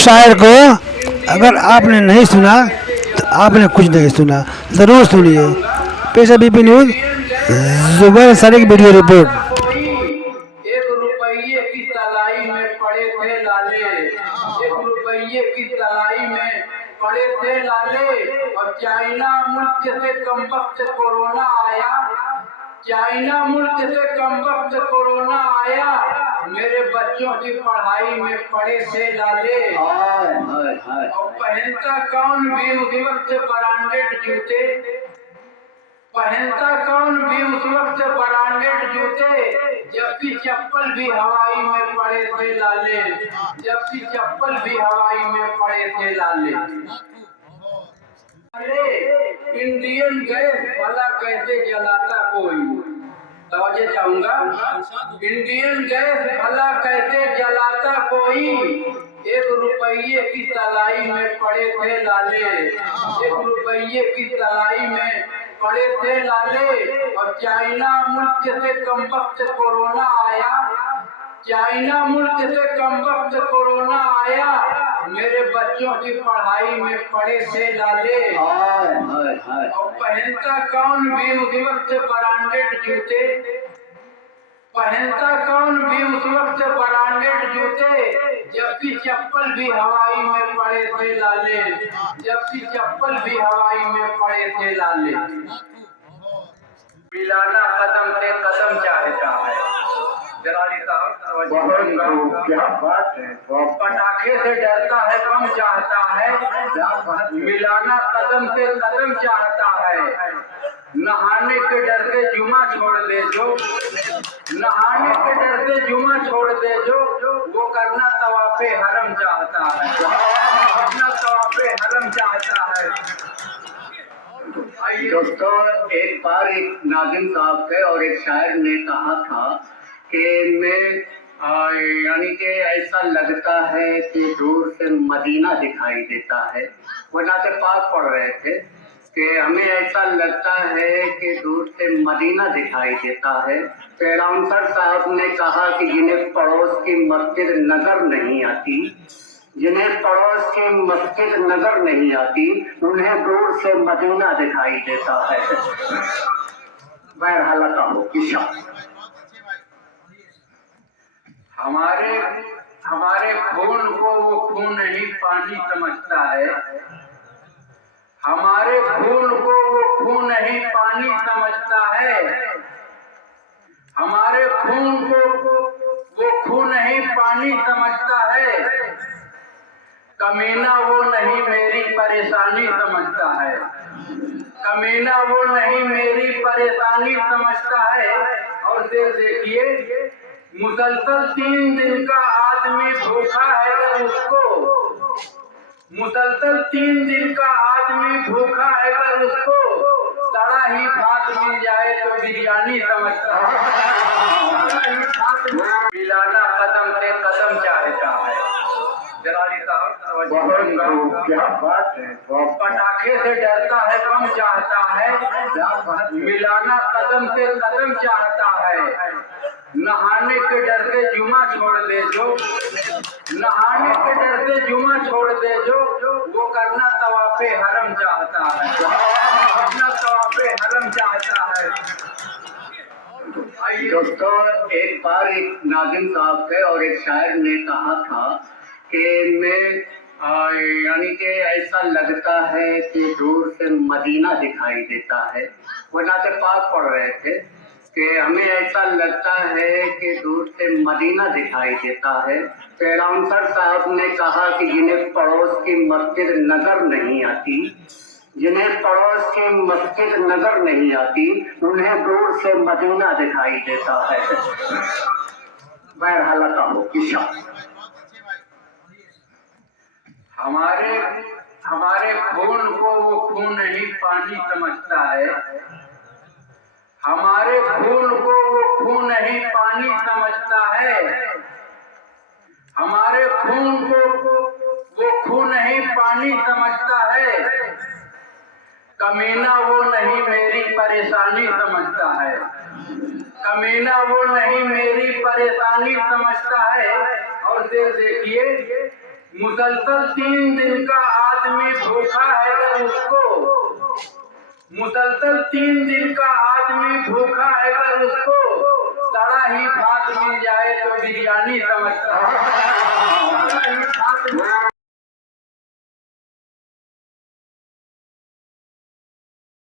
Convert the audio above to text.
शायर को अगर आपने नहीं सुना तो आपने कुछ नहीं सुना, ज़रूर सुनिए। पेश बीपी न्यूज़, जुबैर सर की वीडियो रिपोर्ट। एक रुपये की तलाई में पड़े थे लाले, एक रुपये की तलाई में पड़े थे लाले, और चाइना मुल्क से कमबख्त कोरोना आया, चाइना मुल्क से कमबख्त कोरोना आया, मेरे बच्चों की पढ़ाई में पड़े थे लाले। और पहनता कौन भी उस वक्त ब्रांडेड जूते, पहनता कौन भी उस वक्त ब्रांडेड जूते, जबकि चप्पल भी हवाई में पड़े थे लाले, जबकि चप्पल भी हवाई में पड़े थे लाले। इंडियन गैस भला कैसे जलाता कोई, तवज्जो चाहूंगा, इंडियन गैस भला कैसे जलाता कोई, एक रुपये की तलाई में पड़े थे लाले, एक रुपये की तलाई में पड़े थे लाले, और चाइना मुल्क से कमबख्त कोरोना आया, चाइना मुल्क से कमबख्त कोरोना आया, मेरे बच्चों की पढ़ाई में पड़े थे लाले। और पहनता कौन भी उस वक्त ब्रांडेड जूते, पहनता कौन भी उस वक्त ब्रांडेड जूते, जबकि चप्पल भी हवाई में पड़े थे लाले, जबकि चप्पल भी हवाई में पड़े थे लाले। मिलाना कदम से कदम चाहता है, जलाली साहब क्या बात है। पटाखे से डरता है बम चाहता है, मिलाना कदम से कदम चाहता है, नहाने के डर से जुमा छोड़ दे जो, नहाने के डर से जुमा छोड़ दे जो, वो करना तवाफे हरम चाहता है, करना तवाफे हरम चाहता है। दोस्तों, एक बार एक नाज़िम साहब थे और एक शायर ने कहा था कि मैं यानी कि ऐसा लगता है कि दूर से मदीना दिखाई देता है। वो नाते पाक पढ़ रहे थे कि हमें ऐसा लगता है कि दूर से मदीना दिखाई देता है। तो अलाउंसर साहब ने कहा कि जिन्हें पड़ोस की मस्जिद नजर नहीं आती, जिन्हें पड़ोस की मस्जिद नजर नहीं आती, उन्हें दूर से मदीना दिखाई देता है। बहरहाल हो किशा हमारे हमारे खून को वो खून नहीं पानी समझता है, हमारे खून को वो खून नहीं पानी समझता है, हमारे खून को वो खून नहीं पानी समझता है, कमीना वो नहीं मेरी परेशानी समझता है, कमीना वो नहीं मेरी परेशानी समझता है। और फिर देखिए, मुसलसल 3 दिन का आदमी भूखा है अगर उसको, मुसलसल 3 दिन का आदमी भूखा है अगर उसको सड़ा ही भात मिल जाए तो बिरयानी समझता है। मिलाना कदम से कदम चाहता है, जलाली साहब क्या बात है। पटाखे से डरता है बम चाहता है, मिलाना कदम से कदम चाहता है, नहाने के डर से जुमा छोड़ दे जो, नहाने के डर से जुमा छोड़ दे जो, वो करना तवाफे हरम चाहता है, करना तवाफे हरम चाहता है। दोस्तों, एक बार एक नाज़िम साहब थे और एक शायर ने कहा था कि मैं यानी कि ऐसा लगता है कि दूर से मदीना दिखाई देता है। वो नाते पाक पढ़ रहे थे कि हमें ऐसा लगता है कि दूर से मदीना दिखाई देता है। तो अलाउंसर साहब ने कहा कि जिन्हें पड़ोस की मस्जिद नजर नहीं आती, जिन्हें पड़ोस की मस्जिद नजर नहीं आती, उन्हें दूर से मदीना दिखाई देता है। बहरहाल हो किशा हमारे हमारे खून को वो खून नहीं पानी समझता है, हमारे खून को वो खून नहीं पानी समझता है, हमारे खून को वो खून नहीं पानी समझता है, कमीना वो नहीं मेरी परेशानी समझता है, कमीना वो नहीं मेरी परेशानी समझता है। और फिर देखिए, मुसलसल 3 दिन का आदमी भूखा है अगर उसको, मुसलसल 3 दिन का आदमी भूखा है अगर उसको सड़ा ही भात मिल जाए तो बिरयानी समझता है।